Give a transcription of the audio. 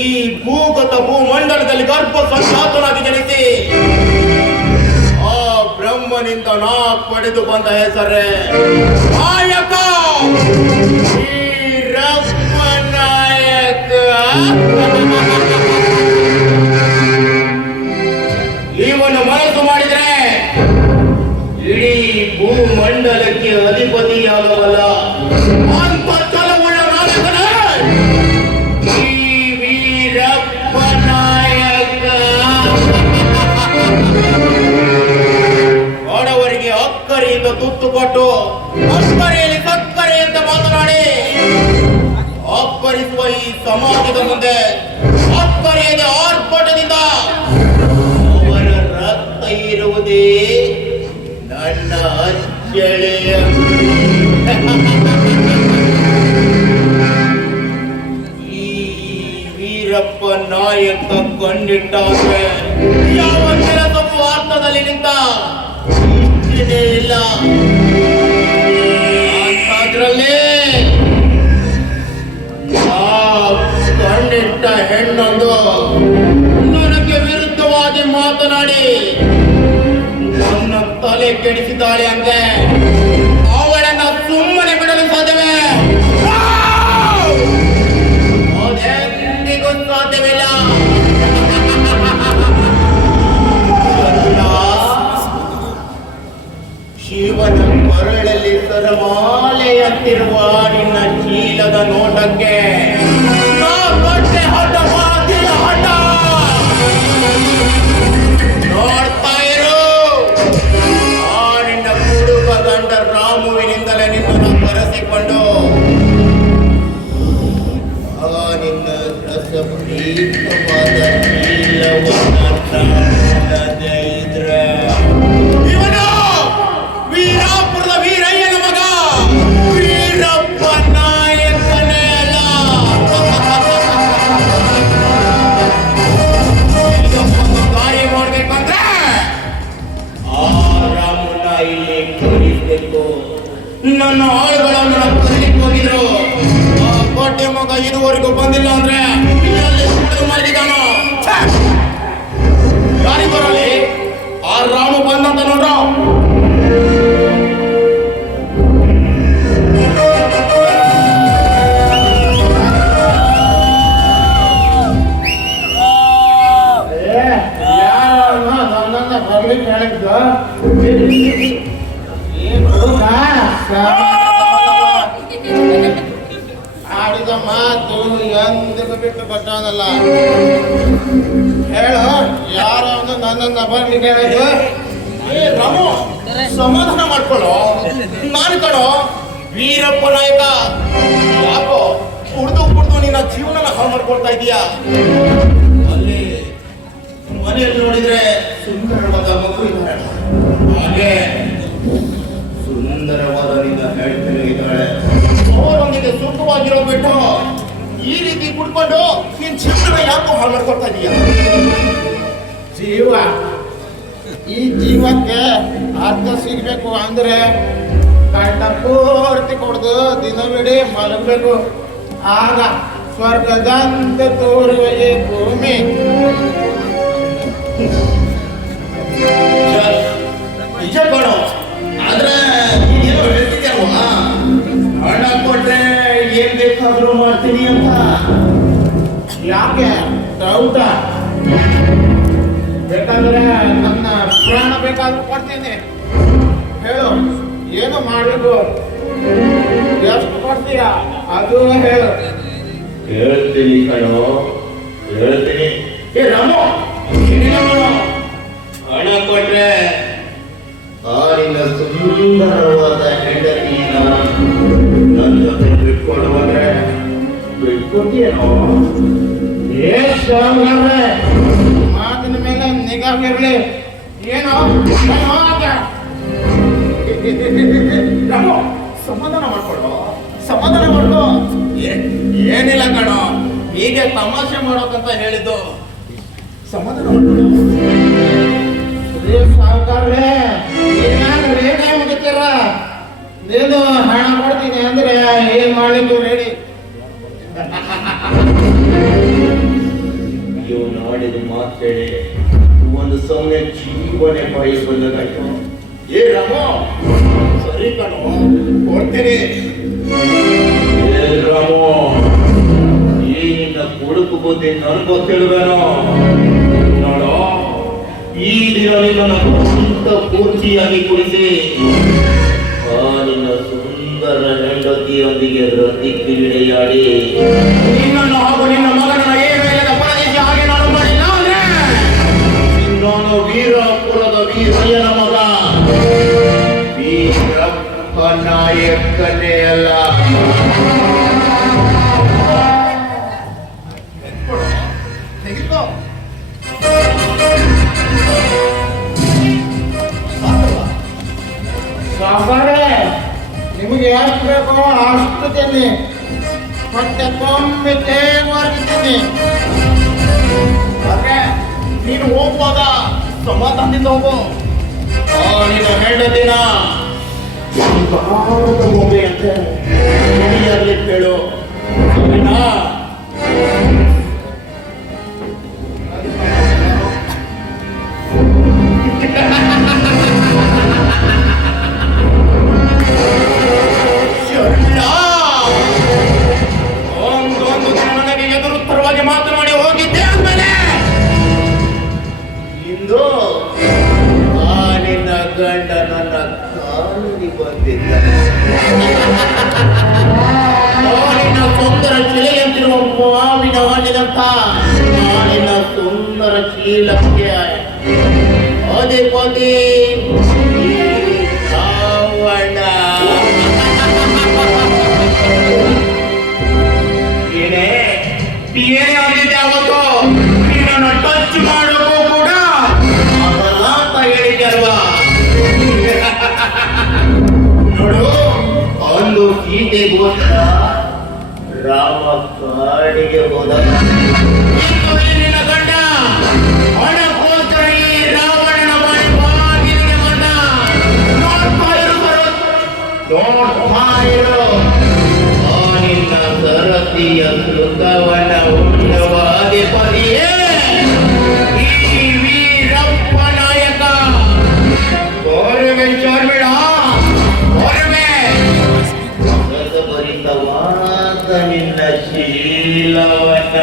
ಈ ಭೂಗತ ಭೂಮಂಡಲದಲ್ಲಿ ಗರ್ಭ ಸಂಜಾತನಾಗಿ ಜನಿಸಿ ಆ ಬ್ರಹ್ಮನಿಂದ ನಾ ಪಡೆದು ಬಂದ ಹೆಸರೇ ನಾಯಕ, ವೀರಪ್ಪ ನಾಯಕ. ಇವನು ಮನಸ್ಸು ಮಾಡಿದ್ರೆ ಇಡೀ ಭೂಮಂಡಲಕ್ಕೆ ಅಧಿಪತಿಯಾಗಬಲ್ಲ ಅಂತ ಛಲವುಳ್ಳ ನಾಯಕನೇ ಈ ವೀರಪ್ಪ ನಾಯಕ. ಬಡವರಿಗೆ ಅಕ್ಕರೆಯಿಂದ ತುತ್ತು ಕೊಟ್ಟು ಅಕ್ಕರೆಯಲ್ಲಿ ಸಕ್ಕರೆ ಅಂತ ಮಾತನಾಡಿ ಅಪ್ಪರಿಸುವ ಈ ಸಮಾಜದ ಮುಂದೆ ಅಕ್ಕರೆಯದ ಆರ್ಭಟದಿಂದ ಅವರ ರಕ್ತ ಇರುವುದೇ ನನ್ನ ಅಚ್ಚಳಿಯ. ಈ ವೀರಪ್ಪ ನಾಯಕ ಕಂಡಿಟ್ಟಾದ್ರೆ ಯಾವ ಕೆಲಸವೂ ಅರ್ಥದಲ್ಲಿ ನಿಂತ ಇಷ್ಟೇ ಇಲ್ಲ. ಅಂತಾದ್ರಲ್ಲಿ ಕಂಡಿಟ್ಟ ಹೆಣ್ಣೊಂದು ನನಗೆ ವಿರುದ್ಧವಾಗಿ ಮಾತನಾಡಿ ನನ್ನ ತಲೆ ಕೆಡಿಸಿದ್ದಾಳೆ ಅಂದ್ರೆ ಅವಳನ್ನ ಸುಮ್ಮನೆ ಬಿಡಲು ಸಾಧ್ಯವೇ? ಅದೆಂದಿಗೂ ಸಾಧ್ಯವಿಲ್ಲ. ಶಿವನ ಕೊರಳಲ್ಲಿ ಸರಮಾಲೆಯಂತಿರುವ ನಿನ್ನ ಚೀಲದ ನೋಟಕ್ಕೆ ನೋಡ್ತಾ ಇರು. ಆ ನಿನ್ನ ಕುಡುಕ ಗಂಡ ರಾಮುವಿನಿಂದಲೇ ನಿನ್ನನ್ನು ಕರೆಸಿಕೊಂಡು ಆ ನಿನ್ನ ರಸಭರಿತವಾದ ಚೀಲವನ್ನದೇ ಇದ್ರೆ ಇವನು ವೀರಾಪುರದ ವೀರಯ್ಯನ ಮಗ ವೀರಪ್ಪ ನಾಯಕನೇ ಅಲ್ಲ. ಕಾರ್ಯ ಮಾಡ್ಬೇಕಂದ್ರೆ ಆ ರಾಮನ್ನ ಇಲ್ಲಿ ತೋರಿಸ್ಬೇಕು. ನನ್ನ ಆಳುಗಳನ್ನು ಕರೀಲಿಕ್ಕೆ ಹೋಗಿದ್ರು. ಆ ಕೋಟೆ ಮಗ ಇದುವರೆಗೂ ಬಂದಿಲ್ಲ ಅಂದ್ರೆ ಮಾಡಿದಾನೋ ಯಾರಿಗೆ ಬರಲಿ? ಆ ರಾಮು ಬಂದಂತ ನೋಡ್ರು. ಆಡಿದ ಮಾತು ಎಂದಿಗೂ ಬಿಟ್ಟು ಬರ್ತಾನಲ್ಲ. ಹೇಳು, ಯಾರು ನನ್ನನ್ನ ಬರ್ಲಿಕ್ಕೆ ಹೇಳಿದ್ರು? ಏ ರಾಮು, ಸಮಾಧಾನ ಮಾಡ್ಕೊಳ್ಳೋ. ನಾನು ಕಣೋ ವೀರಪ್ಪ ನಾಯಕ. ಯಾಕೋ ಕುಡ್ದು ನಿನ್ನ ಜೀವನ ಹಾಳು ಮಾಡ್ಕೊಳ್ತಾ ಇದೀಯಾ? ಅಲ್ಲಿ ಮನೆಯಲ್ಲಿ ನೋಡಿದ್ರೆ ಸುಂದರವಾದ ಮಗು ಇದ್ದಾಳೆ, ಹಾಗೆ ಸುಂದರವಾದ ನಿನ್ನ ಹೆಂಡತಿ ಇದ್ದಾಳೆ. ಅವರೊಂದಿಗೆ ಸುಖವಾಗಿರೋ ಬಿಟ್ಟು ಈ ರೀತಿ ಕುಡ್ಕೊಂಡು ನಿನ್ ಜೀವನ ಯಾಕೋ ಹಾಳು ಮಾಡ್ಕೊಳ್ತಾ ಇದೀಯಾ? ಜೀವ, ಈ ಜೀವಕ್ಕೆ ಅರ್ಥ ಸಿಗ್ಬೇಕು ಅಂದ್ರೆ ಗಂಡ ಪೂರ್ತಿ ಕುಡ್ದು ದಿನವಿಡೀ ಮಲಗಬೇಕು. ಆಗ ಸ್ವರ್ಗದಂತೆ ತೋರುವ ಈ ಭೂಮಿ ನಿಜ ಕಣೋ. ಆದ್ರೆ ಏನೋ ಹೇಳ್ತಿದ್ಯಲ್ವಾ, ಹಣ ಕೊಟ್ರೆ ಏನ್ ಬೇಕಾದ್ರೂ ಮಾಡ್ತೀನಿ ಅಂತ. ಯಾಕೆ ಡೌಟ? ಬೇಕಾದ್ರೆ ನನ್ನ ಪ್ರಾಣ ಬೇಕಾದ್ರೂ ಕೊಡ್ತೀನಿ. ಹೇಳು, ಏನು ಮಾಡಬೇಕು? ಎಷ್ಟು ಕೊಡ್ತೀಯ ಅದು ಹೇಳು. ಹೇಳ್ತೀನಿ ಕಣೋ, ಹೇಳ್ತೀನಿ. ಏ ರಾಮು, ಏನೇನೋ ಹಣ ಕೊಟ್ರೆ ಆರಿನ ಸುಂದರವಾದ ಹೆಂಡತಿನ ನನ್ನ ಜೊತೆ ಬಿಟ್ಕೊಡುವಂದ್ರೆ ಬಿಟ್ಕೊಡ್ತೀಯೇನೋ? ಮಾತಿನ ಮೇಲೆ ನಿಗಾ ಇರಲಿ. ಏನೋ ರಾಮು, ಸಮಾಧಾನ ಮಾಡ್ಕೊಡು, ಸಮಾಧಾನ ಮಾಡ್ಕೊ. ಏನಿಲ್ಲ ಕಣೋ, ಹೀಗೆ ತಮಾಷೆ ಮಾಡೋಕಂತ ಹೇಳಿದ್ದು. ಸಮಾಧಾನ ಮಾಡ್ಕೊಡು. ಸಾವುಕಾರ್ರೆ, ಏನಾದ್ರು ರೇಟ್ ಮುಗಿತೀರ? ನೀನು ಹಣ ಕೊಡ್ತೀನಿ ಅಂದ್ರೆ ಏನ್ ಮಾಡ್ಲಿಕ್ಕೆ ರೆಡಿ? ನೀವು ನೋಡಿದ ಮಾತೇಳಿ ಒಂದು ಸೌಮ್ಯ ಜೀವನೆ ಬಾಯಿ ಬಂದಾಯ್ತು. ಏ ರಾಮು, ಸರಿ ಕಣೋ, ಕೊಡ್ತೀನಿ. ಏ ರಾಮು, ಈ ನಿನ್ನ ಕುಡುಕು ಬುದ್ಧಿ ನನಗೂ ತಿಳಿವೇನೋ? ನೋಡೋ, ಈ ದಿನ ನಿನ್ನನ್ನು ಸ್ವಂತ ಪೂರ್ತಿಯಾಗಿ ಕುಡಿಸಿ ಆ ನಿನ್ನ ಸುಂದರ ಹೆಂಡತಿಯೊಂದಿಗೆ ರತಿ ಕ್ರೀಡೆಯಾಡಿ ನಿನ್ನನ್ನು ಹಾಗೂ ನಿನ್ನ ಮಗನ ಏನೇನದ ಪರದೇಶ ಹಾಗೆ ನಾನು ಮಾಡಿಲ್ಲ ಅಂದ್ರೆ ನಾನು ವೀರಪುರದ ವೀರಯ್ಯನ ಮಗ, ವೀರಪ್ಪ ನಾಯಕನೇ ಅಲ್ಲ. ಸಾಕಾರೆ, ನಿಮಗೆ ಎಷ್ಟು ಬೇಕೋ ಅಷ್ಟು ತಿನ್ನಿ, ಮತ್ತೆ ಕೊಮ್ಮೆ ತೇಗಿದ್ದೀನಿ. ಆದ್ರೆ ನೀನು ಹೋಗುವಾಗ ಸಮಾಧಾನದಿಂದ ಹೋಗು. ನಿನ್ನ ಹೆಂಡತಿನ ಹೋಗಿ ಅಂತ ಹೇಳು. ಒಂದೊಂದು ದಿನ ನನಗೆ ಎದುರುತ್ತರವಾಗಿ ಮಾತನಾಡಿ ಹೋಗಿದ್ದೆ ಅಂದಮೇಲೆ ಇಂದು ಆ ನಿನ್ನ ಗಂಡ ನನ್ನ ಕಾಲಿಗೆ ಬಂದಿದ್ದ. ನಿನ್ನ ಸುಂದರ ಶಿಲೆಯಂತಿರುವ ಮಾವಿನ ಹಣ್ಣಿನಂತ ನಿನ್ನ ಸುಂದರ ಶೀಲಕ್ಕೆ ಅದೇ ಪದೇ ರಾವಣ ಏನೇ ಆಗಿದೆ ಅವತ್ತು ನೀನನ್ನು ಟಚ್ ಮಾಡೋಕ್ಕೂ ಕೂಡ ಆಗಲ್ಲ ಅಂತ ಹೇಳಿದ್ದೆ ಅಲ್ವಾ? ನೋಡು, ಒಂದು ಸೀತೆಗೋಸ್ಕರ ರಾಮ ಕಾಡಿಗೆ ಹೋದ. ನಿನ್ನ ಗಂಡ ಹಣಕ್ಕೋಸ್ಕರ ಈ ರಾವಣನ ಬಾಗಿಲಿಗೆ ಬಂದ. ನೋಡ್ತಾ ಇರು ನಿನ್ನ ಸರತಿಯ ಕೃತವನ ಉನ್ನವಾದಿ ಪದಿಯೇ ಈ ವೀರಪ್ಪ ನಾಯಕ. ಹೊರಗೆ ಚಾರ್ಮಿಳ, ಹೊರಗೆ ಭರಿತವಾದ ನಿನ್ನ ಶೀಲವನ್ನ